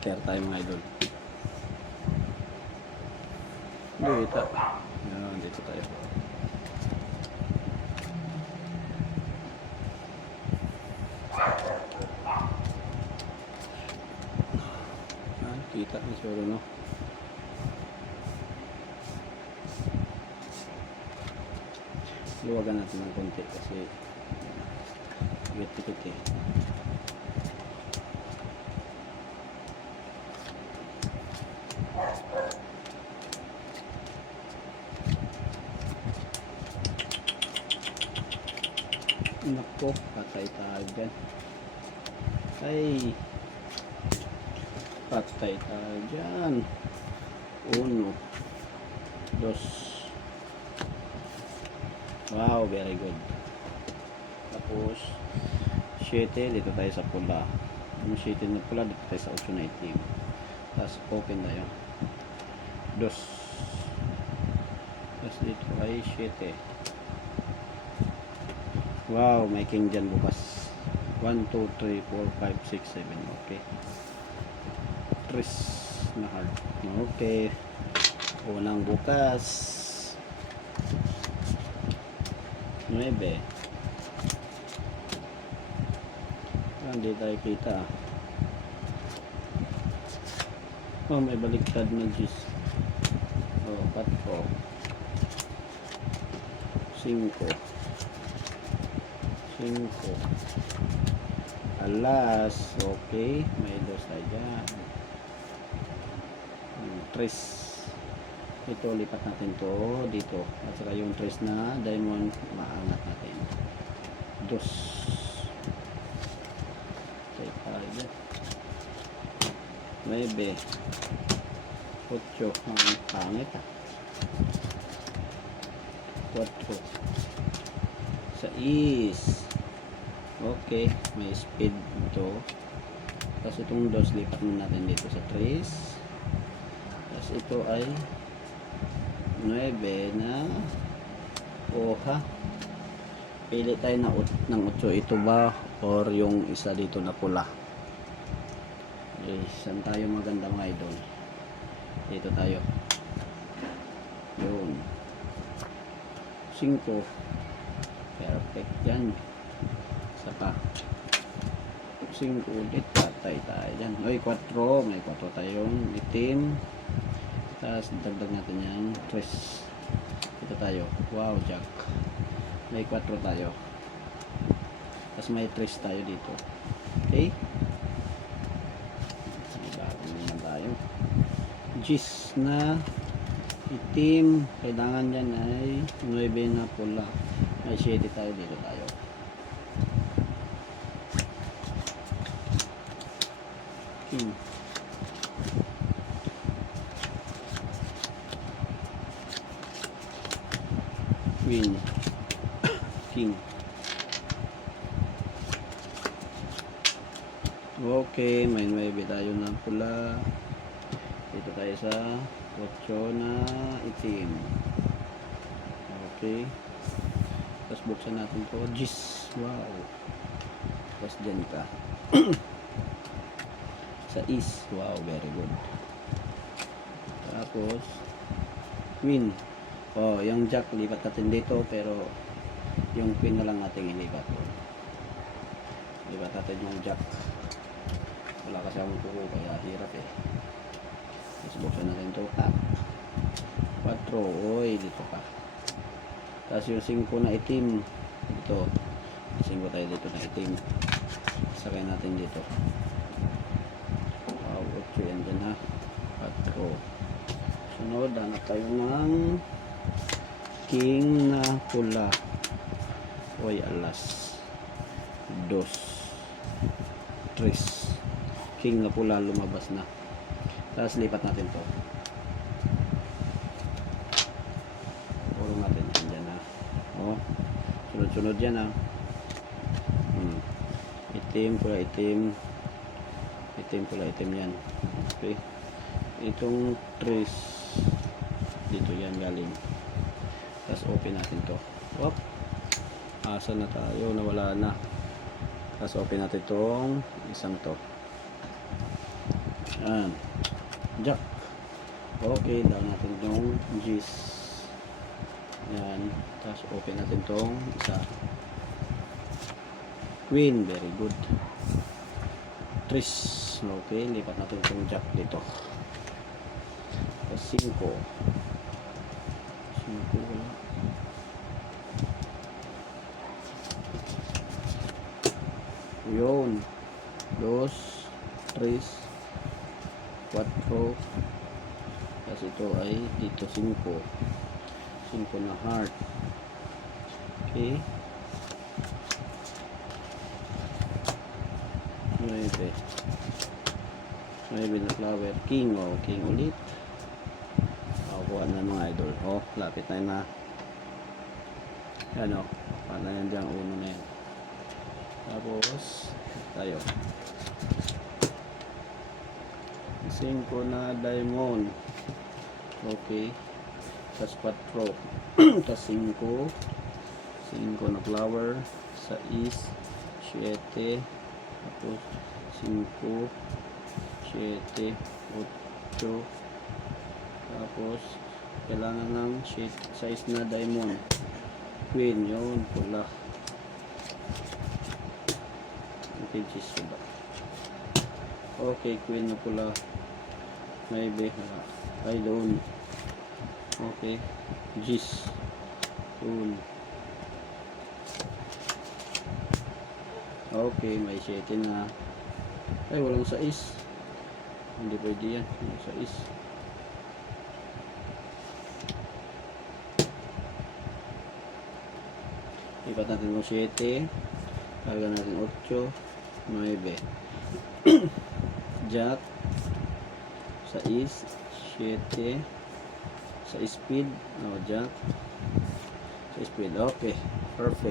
Care tayo mga idol. Dito. Yan, dito tayo. Kita na siguro, no? Luwagan natin ng konti kasi pikit-pikit eh. Nako, patay tayo dyan. Ay, patay tayo dyan. 1, 2. Wow, very good. Tapos 7, dito tayo sa pula. Yung 7 na pula, dito tayo sa 8 na itim. Tapos open tayo 2. Tapos dito ay 7. Wow, may king dyan bukas. 1, 2, 3, 4, 5, 6, 7. Okay. 3 na hard. Okay. Unang bukas. 9. Hindi tayo kita. Oh, may baliktad na G's. Oh, 4. 5. 5. Alas. Okay. May 2 tayo dyan. 3. Ito, lipat natin to dito. At saka yung 3 na diamond, maangat natin. 2. Okay, tayo dyan. 9. 8. Ang pangit ah. 4. 6. Okay, may speed ito. Tapos itong 2, lipat natin dito sa 3. Tapos ito ay 9 na oha. Pili tayo ng 8. Ito ba or yung isa dito na pula? Okay, saan tayo maganda mga idol? Dito tayo. Yun. 5. Perfect yan. Isa pa. 5 ulit. Patay tayo dyan. Oy, 4. May 4 tayong itim. Tapos dagdag natin yan 3. Ito tayo. Wow, jack. May 4 tayo. Tapos may 3 tayo dito. Okay. May bago naman tayo. G's na itim. Kailangan dyan ay 9 na pula. May 7 tayo dito tayo. King. Queen. King. Okay, may 9 tayo na pula. Dito tayo sa 8 na itim. Okay. Tapos buksan natin to. Gis. Wow. Tapos dyan ka. Sa is. Wow, very good. Tapos queen. Oh, yung jack lipat natin dito pero yung queen na lang natin ilipat. Lipat natin yung jack. Wala kasi akong tuko kaya hirap eh. Tapos buksan natin ito. 4. Oy, dito pa. Tapos yung 5 na itim. Dito. 5 tayo dito na itim. Sakay natin dito. Wow, 8 yan dyan ha. 4. Sunod, hanap tayo ng king na pula. Oy, alas. 2. 3. King na pula lumabas na. Tapos lipat natin to. Puro natin dyan ha. Oh, sunod-sunod yan ha. Itim, pula itim. Itim, pula itim yan. Okay. Itong 3 dito yan galing. Tapos open natin to. Whoop. Asa na tayo? Nawala na. Tapos open natin itong isang to. Yan. Jack. Okay, down natin yung G's. Yan. Tapos open natin tong isa. Queen, very good. Tris. Okay, lipat natin tong Jack dito. Tapos 5. 5 wala. Yun. 2, 3, 4. Tapos ito ay dito 5. 5 na heart. Okay. 9. 9 na flower. King. O, king ulit. Kuha na mga idol. Oh, lapit na yun na. Yan o. Paano yan dyan? Uno na yan. Tapos, tayo. 5 na diamond. Okay. Tapos 4. Tapos 5. 5 na flower. 6. 7. Tapos 5. 7. 8. Tapos kailangan ng size na diamond. Queen, yun, pula. Okay, cheese ba? Okay, queen na pula. Maybe ay doon. Okay, cheese. Doon. Okay, may 7 na. Ay, walang size. Hindi pwede yan. Walang size. Lipat natin ng 7. Karga natin 8. 9. Jack. 6. 7. Sa speed. No, Jack. Sa speed. Okay. Perfect.